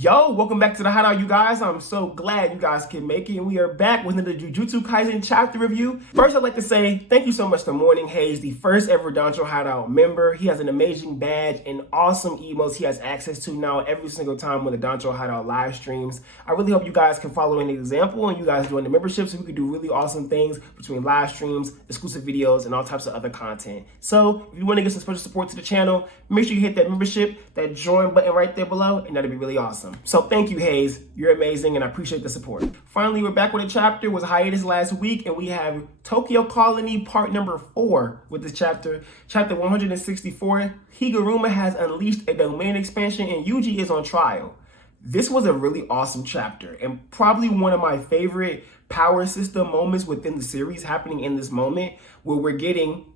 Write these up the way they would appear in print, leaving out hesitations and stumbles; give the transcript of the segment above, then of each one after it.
Yo, welcome back to the Hideout, you guys. I'm so glad you guys can make it. And we are back with another Jujutsu Kaisen Chapter review. First, I'd like to say thank you so much to Morning Haze, the first ever Danchou Hideout member. He has an amazing badge and awesome emotes he has access to now every single time when the Danchou Hideout live streams. I really hope you guys can follow an example and you guys join the membership so we can do really awesome things between live streams, exclusive videos, and all types of other content. So if you want to give some special support to the channel, make sure you hit that membership, that join button right there below, and that'll be really awesome. So thank you, Hayes. You're amazing, and I appreciate the support. Finally, we're back with a chapter. It was hiatus last week, and we have Tokyo Colony part number 4 with this chapter. Chapter 164, Higaruma has unleashed a domain expansion, and Yuji is on trial. This was a really awesome chapter, and probably one of my favorite power system moments within the series happening in this moment, where we're getting,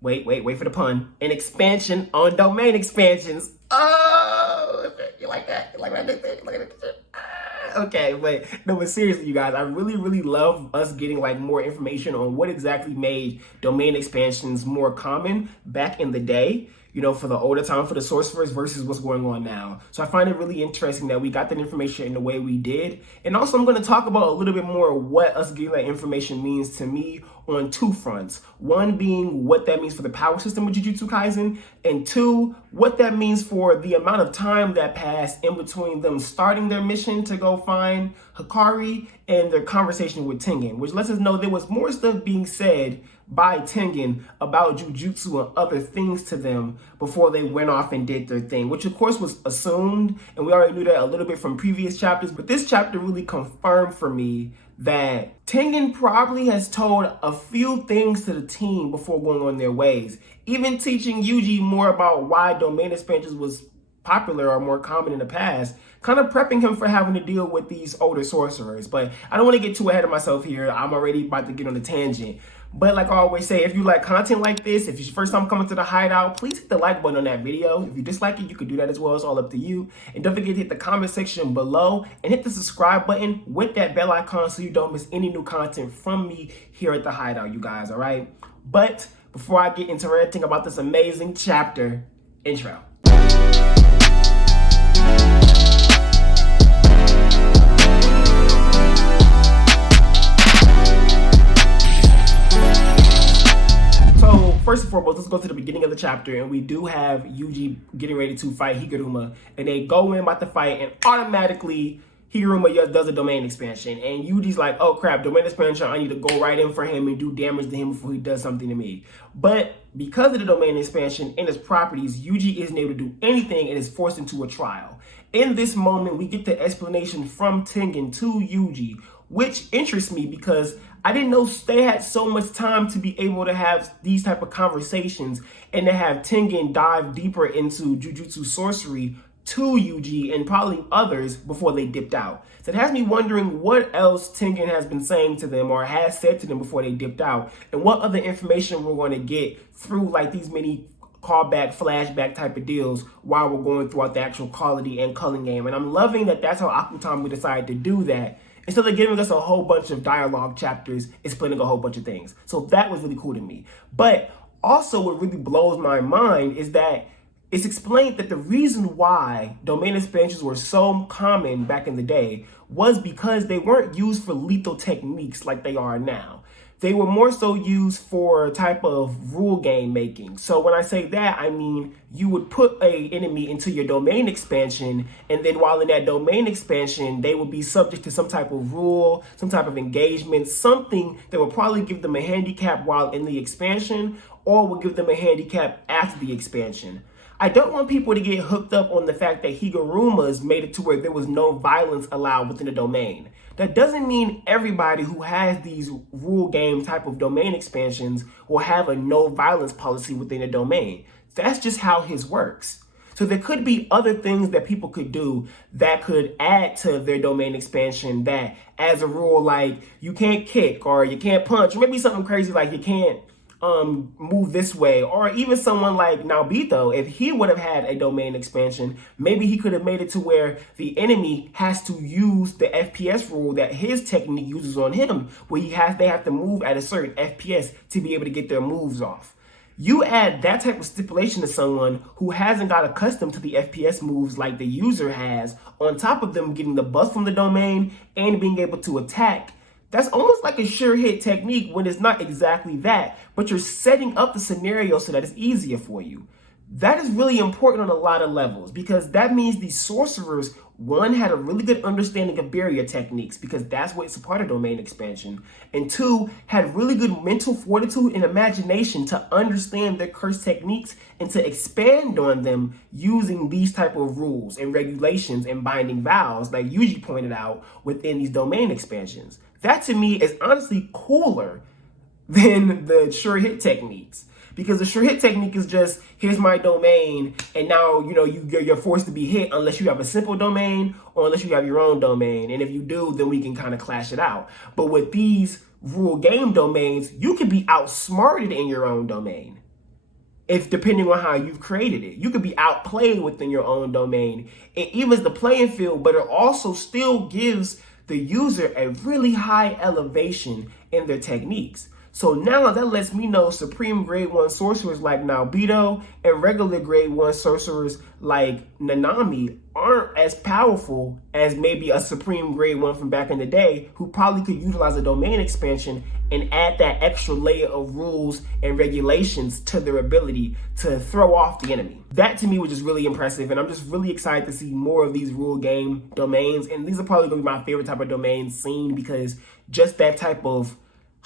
wait for the pun, an expansion on domain expansions. Oh, you like that? You like what I did there? Look at it. Okay, but seriously, you guys, I really love us getting like more information on what exactly made domain expansions more common back in the day, you know, for the older time for the sorcerers versus what's going on now. So I find it really interesting that we got that information in the way we did. And also I'm going to talk about a little bit more what us getting that information means to me on two fronts. One being what that means for the power system with Jujutsu Kaisen, and two, what that means for the amount of time that passed in between them starting their mission to go find Hikari and their conversation with Tengen, which lets us know there was more stuff being said by Tengen about Jujutsu and other things to them before they went off and did their thing, which of course was assumed, and we already knew that a little bit from previous chapters, but this chapter really confirmed for me that Tengen probably has told a few things to the team before going on their ways, even teaching Yuji more about why domain expansions was popular or more common in the past, kind of prepping him for having to deal with these older sorcerers. But I don't want to get too ahead of myself here. I'm already about to get on a tangent. But like I always say, if you like content like this, if it's your first time coming to the Hideout, please hit the like button on that video. If you dislike it, you could do that as well. It's all up to you. And don't forget to hit the comment section below and hit the subscribe button with that bell icon so you don't miss any new content from me here at the Hideout, you guys, all right? But before I get into ranting about this amazing chapter, intro. First and foremost, let's go to the beginning of the chapter, and we do have Yuji getting ready to fight Higaruma, and they go in about to fight, and automatically Higaruma does a domain expansion, and Yuji's like, oh crap, domain expansion, I need to go right in for him and do damage to him before he does something to me. But because of the domain expansion and its properties, Yuji isn't able to do anything and is forced into a trial. In this moment, we get the explanation from Tengen to Yuji, which interests me because I didn't know they had so much time to be able to have these type of conversations and to have Tengen dive deeper into Jujutsu sorcery to Yuji and probably others before they dipped out. So it has me wondering what else Tengen has been saying to them or has said to them before they dipped out, and what other information we're going to get through like these mini callback, flashback type of deals while we're going throughout the actual quality and culling game. And I'm loving that that's how Akutami decided to do that. Instead of giving us a whole bunch of dialogue chapters, explaining a whole bunch of things. So that was really cool to me. But also what really blows my mind is that it's explained that the reason why domain expansions were so common back in the day was because they weren't used for lethal techniques like they are now. They were more so used for a type of rule game making. So when I say that, I mean you would put an enemy into your domain expansion, and then while in that domain expansion, they would be subject to some type of rule, some type of engagement, something that would probably give them a handicap while in the expansion, or would give them a handicap after the expansion. I don't want people to get hooked up on the fact that Higaruma's made it to where there was no violence allowed within the domain. That doesn't mean everybody who has these rule game type of domain expansions will have a no violence policy within a domain. That's just how his works. So there could be other things that people could do that could add to their domain expansion that, as a rule, like you can't kick or you can't punch, or maybe something crazy like you can't move this way, or even someone like Naobito, if he would have had a domain expansion, maybe he could have made it to where the enemy has to use the FPS rule that his technique uses on him, where they have to move at a certain FPS to be able to get their moves off. You add that type of stipulation to someone who hasn't got accustomed to the FPS moves like the user has, on top of them getting the bust from the domain and being able to attack. That's almost like a sure hit technique when it's not exactly that, but you're setting up the scenario so that it's easier for you. That is really important on a lot of levels because that means these sorcerers, one, had a really good understanding of barrier techniques because that's what's a part of domain expansion, and two, had really good mental fortitude and imagination to understand their curse techniques and to expand on them using these type of rules and regulations and binding vows like Yuji pointed out within these domain expansions. That to me is honestly cooler than the sure hit techniques. Because the sure hit technique is just, here's my domain, and now, you're forced to be hit unless you have a simple domain or unless you have your own domain. And if you do, then we can kind of clash it out. But with these rule game domains, you can be outsmarted in your own domain. If depending on how you've created it, you could be outplayed within your own domain. It evens the playing field, but it also still gives the user a really high elevation in their techniques. So now that lets me know Supreme Grade 1 sorcerers like Naobito and regular Grade 1 sorcerers like Nanami aren't as powerful as maybe a Supreme Grade 1 from back in the day who probably could utilize a domain expansion and add that extra layer of rules and regulations to their ability to throw off the enemy. That to me was just really impressive, and I'm just really excited to see more of these rule game domains, and these are probably going to be my favorite type of domains seen because just that type of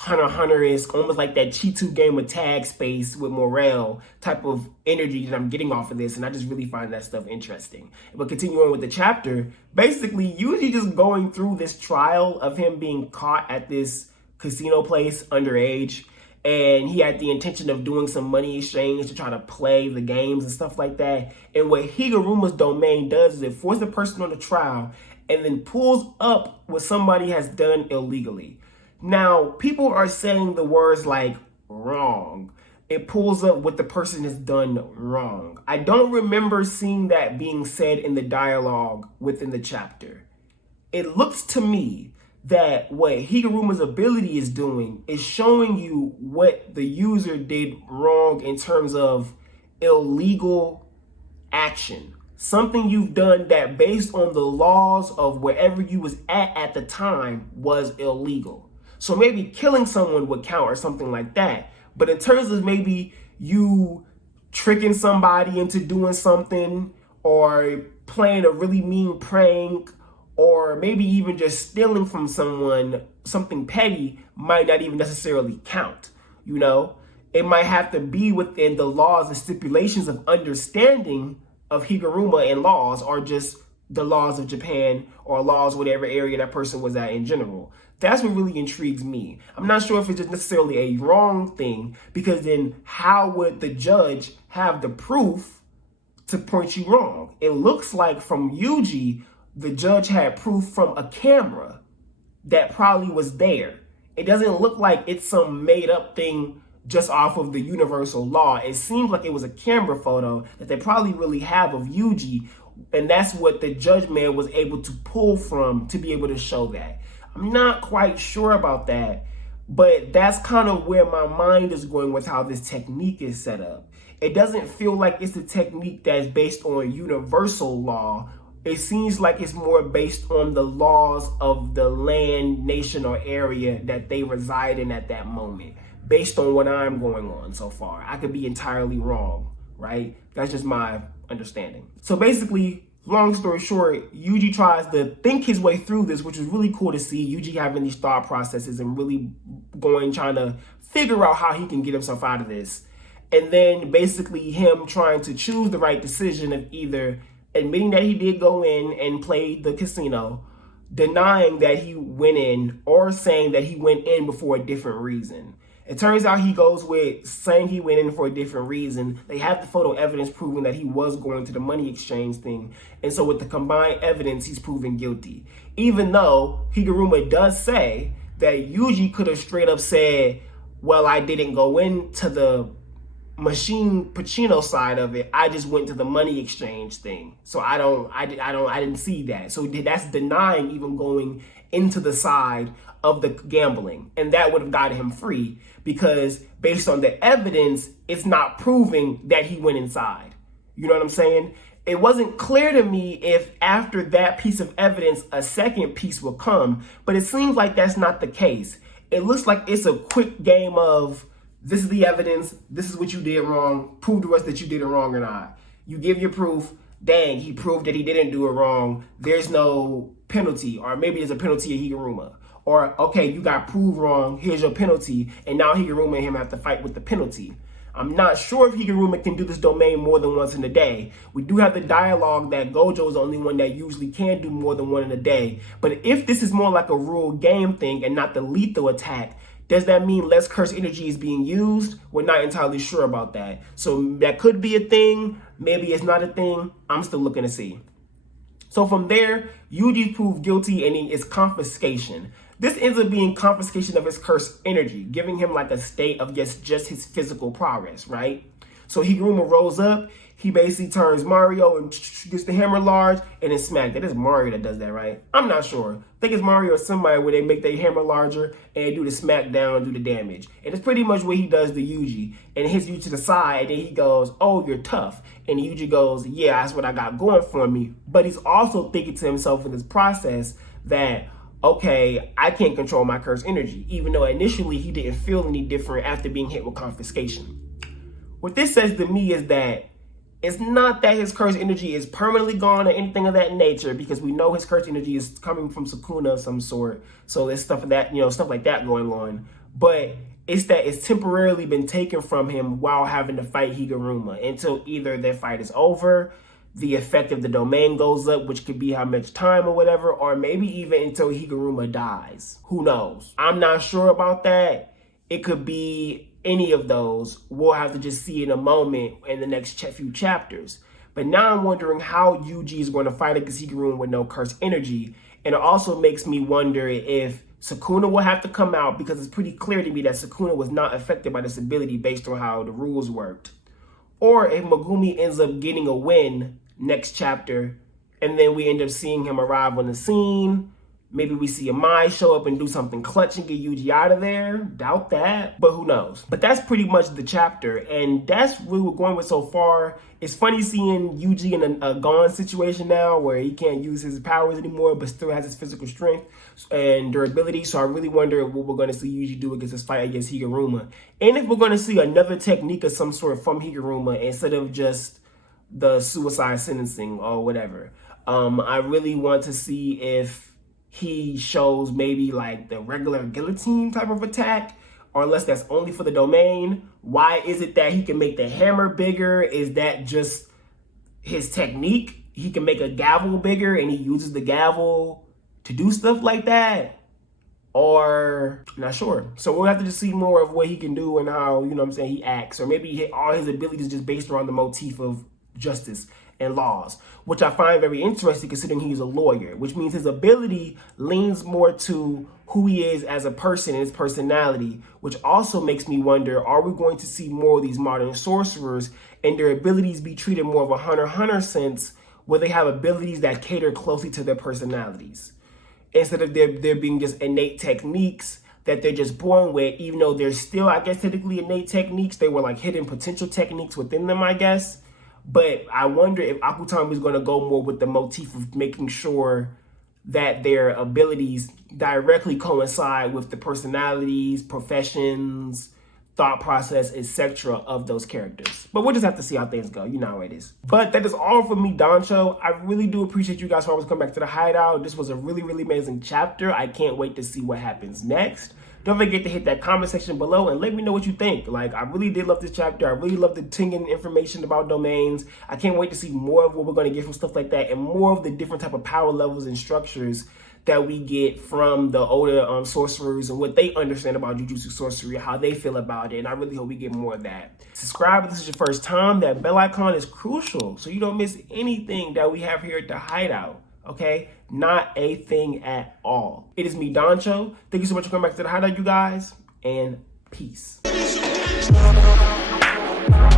Hunter x Hunter is almost like that Chi2 game of tag space with morale type of energy that I'm getting off of this, and I just really find that stuff interesting. But continuing with the chapter, basically Yuji just going through this trial of him being caught at this casino place underage, and he had the intention of doing some money exchange to try to play the games and stuff like that. And what Higaruma's domain does is it forces the person on the trial and then pulls up what somebody has done illegally. Now, people are saying the words like wrong. It pulls up what the person has done wrong. I don't remember seeing that being said in the dialogue within the chapter. It looks to me that what Higaruma's ability is doing is showing you what the user did wrong in terms of illegal action. Something you've done that based on the laws of wherever you was at the time was illegal. So maybe killing someone would count or something like that. But in terms of maybe you tricking somebody into doing something or playing a really mean prank or maybe even just stealing from someone, something petty might not even necessarily count, It might have to be within the laws and stipulations of understanding of Higaruma and laws or just the laws of Japan or laws whatever area that person was at in general. That's what really intrigues me. I'm not sure if it's just necessarily a wrong thing, because then how would the judge have the proof to point you wrong? It looks like from Yuji, the judge had proof from a camera that probably was there. It doesn't look like it's some made up thing just off of the universal law. It seems like it was a camera photo that they probably really have of Yuji, and that's what the judge man was able to pull from to be able to show that. I'm not quite sure about that, but that's kind of where my mind is going with how this technique is set up. It doesn't feel like it's a technique that's based on universal law. It seems like it's more based on the laws of the land, nation, or area that they reside in at that moment, based on what I'm going on so far. I could be entirely wrong, right? That's just my understanding. So basically, long story short, Yuji tries to think his way through this, which is really cool to see. Yuji having these thought processes and really trying to figure out how he can get himself out of this. And then basically him trying to choose the right decision of either admitting that he did go in and play the casino, denying that he went in, or saying that he went in before a different reason. It turns out he goes with saying he went in for a different reason. They have the photo evidence proving that he was going to the money exchange thing. And so with the combined evidence, he's proven guilty. Even though Higaruma does say that Yuji could have straight up said, well, I didn't go into the machine Pacino side of it, I just went to the money exchange thing. So I didn't see that. So that's denying even going into the side of the gambling, and that would have gotten him free, because based on the evidence, it's not proving that he went inside. You know what I'm saying? It wasn't clear to me if after that piece of evidence, a second piece will come, but it seems like that's not the case. It looks like it's a quick game of, this is the evidence, this is what you did wrong, prove to us that you did it wrong or not. You give your proof, dang, he proved that he didn't do it wrong, there's no penalty, or maybe there's a penalty at Higaruma. Or, okay, you got proved wrong, here's your penalty, and now Higaruma and him have to fight with the penalty. I'm not sure if Higaruma can do this domain more than once in a day. We do have the dialogue that Gojo is the only one that usually can do more than one in a day. But if this is more like a rule game thing and not the lethal attack, does that mean less curse energy is being used? We're not entirely sure about that. So that could be a thing. Maybe it's not a thing. I'm still looking to see. So from there, Yuji proved guilty and it's confiscation. This ends up being confiscation of his cursed energy, giving him like a state of just his physical progress, right? So Higaruma rolls up, he basically turns Mario and gets the hammer large and then smack. That is Mario that does that, right? I'm not sure. I think it's Mario or somebody where they make their hammer larger and do the smack down, do the damage. And it's pretty much what he does to Yuji. And it hits Yuji to the side, and then he goes, oh, you're tough. And Yuji goes, yeah, that's what I got going for me. But he's also thinking to himself in this process that, okay, I can't control my cursed energy, even though initially he didn't feel any different after being hit with confiscation. What this says to me is that it's not that his cursed energy is permanently gone or anything of that nature, because we know his cursed energy is coming from Sukuna of some sort. So there's stuff of that, stuff like that going on. But it's that it's temporarily been taken from him while having to fight Higaruma until either their fight is over, the effect of the domain goes up, which could be how much time or whatever, or maybe even until Higaruma dies. Who knows? I'm not sure about that. It could be any of those. We'll have to just see in a moment in the next few chapters. But now I'm wondering how Yuji is going to fight against Higaruma with no cursed energy. And it also makes me wonder if Sukuna will have to come out, because it's pretty clear to me that Sukuna was not affected by this ability based on how the rules worked. Or if Megumi ends up getting a win next chapter, and then we end up seeing him arrive on the scene. Maybe we see a Mai show up and do something clutch and get Yuji out of there. Doubt that, but who knows? But that's pretty much the chapter, and that's what we're going with so far. It's funny seeing Yuji in a Gon situation now where he can't use his powers anymore, but still has his physical strength and durability. So I really wonder what we're going to see Yuji do against this fight against Higaruma. And if we're going to see another technique of some sort from Higaruma instead of just the suicide sentencing or whatever. I really want to see if he shows maybe like the regular guillotine type of attack, or unless that's only for the domain. Why is it that he can make the hammer bigger? Is that just his technique? He can make a gavel bigger and he uses the gavel to do stuff like that? Or not sure. So we'll have to just see more of what he can do and how, he acts. Or maybe all his abilities just based around the motif of justice and laws, which I find very interesting considering he's a lawyer, which means his ability leans more to who he is as a person and his personality, which also makes me wonder, are we going to see more of these modern sorcerers and their abilities be treated more of a hunter sense, where they have abilities that cater closely to their personalities, instead of there being just innate techniques that they're just born with, even though they're still, I guess, technically innate techniques. They were like hidden potential techniques within them, I guess. But I wonder if Akutami is going to go more with the motif of making sure that their abilities directly coincide with the personalities, professions, thought process, etc. of those characters. But we'll just have to see how things go. You know how it is. But that is all for me, Danchou. I really do appreciate you guys for always coming back to the Hideout. This was a really, really amazing chapter. I can't wait to see what happens next. Don't forget to hit that comment section below and let me know what you think. Like, I really did love this chapter. I really love the tinging information about domains. I can't wait to see more of what we're going to get from stuff like that, and more of the different type of power levels and structures that we get from the older sorcerers and what they understand about Jujutsu sorcery, how they feel about it. And I really hope we get more of that. Subscribe if this is your first time. That bell icon is crucial so you don't miss anything that we have here at the Hideout. Okay? Not a thing at all. It is me, Danchou. Thank you so much for coming back to the Hideout, you guys, and peace. Bye.